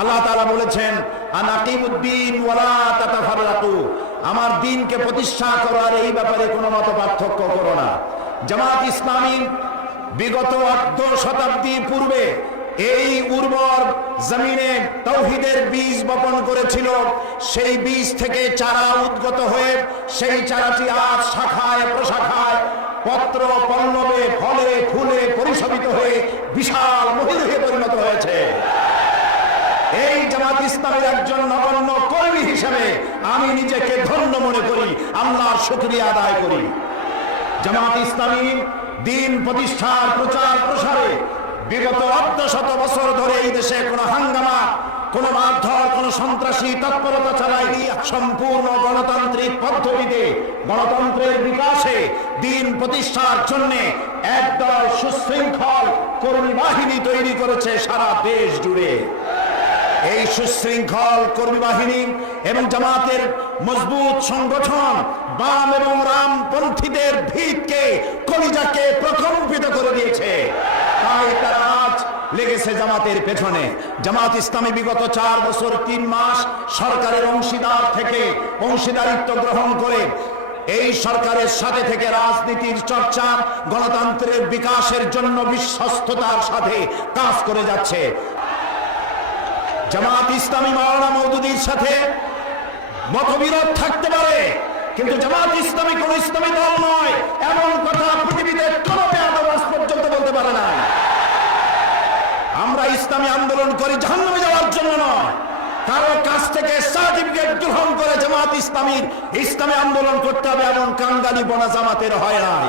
আল্লাহ তাআলা বলেছেন আনাকিমুদ্দিন ওয়ালা তাতাফাররাকু, আমার দ্বীনকে প্রতিষ্ঠা করো আর এই ব্যাপারে কোনো মত পার্থক্য করো না। জামাত ইসলামী বিগত 8 শতাব্দী পূর্বে এই উর্বর জমিনে তাওহীদের বীজ বপন করেছিল। সেই বীজ থেকে চারা উদ্গত হয়ে সেই চারাটি আজ শাখায় প্রশাখায় পত্র পল্লবে ফলে ফুলে পরিশোভিত হয়ে বিশাল মহিরুহে পরিণত হয়েছে। এই জামাত ইসলামের একজন নগণ্য কর্মী হিসেবে আমি নিজেকে ধন্য মনে করি, আল্লাহর শুকরিয়া আদায় করি। জামাত ইসলামী দ্বীন প্রতিষ্ঠার প্রচার প্রসারে বিগত 800 বছর ধরে এই দেশে কোনো হাঙ্গামা, কোনো মারধর, কোনো সন্ত্রাসী তৎপরতা চালায়নি। সম্পূর্ণ গণতান্ত্রিক পদ্ধতিতে গণতন্ত্রের বিকাশে দ্বীন প্রতিষ্ঠার জন্য একদল সুশৃঙ্খল কর্মী বাহিনী তৈরি করেছে সারা দেশ জুড়ে। এই সুশৃঙ্খল কর্মী বাহিনী এবং জামাতের মজবুত সংগঠন বাম এবং রামপন্থীদের ভিতকে, কলিজাকে প্রকম্পিত করে দিয়েছে। তাই তারা আজ লেগেছে জামাতের পেছনে। জামাত ইসলামী বিগত 4 বছর 3 মাস সরকারের অংশীদার থেকে অংশীদারিত্ব গ্রহণ করে এই সরকারের সাথে থেকে রাজনীতির চর্চা, গণতন্ত্রের বিকাশের জন্য বিশ্বস্ততার সাথে কাজ করে যাচ্ছে। জামাত ইসলামী মাওলানা মওদুদীর সাথে মতবিরোধ থাকতে পারে, কিন্তু জামাত ইসলামী কোন ইসলামী দল নয়, এমন কথা পৃথিবীতে কোন বেয়াদব আজ পর্যন্ত বলতে পারে না। আমরা ইসলামী আন্দোলন করি জাহান্নামে যাওয়ার জন্য নয়, কারো কাছ থেকে সার্টিফিকেট গ্রহণ করে জামাত ইসলামী আন্দোলন করতে হবে এমন কাঙ্গালি বনা জামাতের হয় নাই।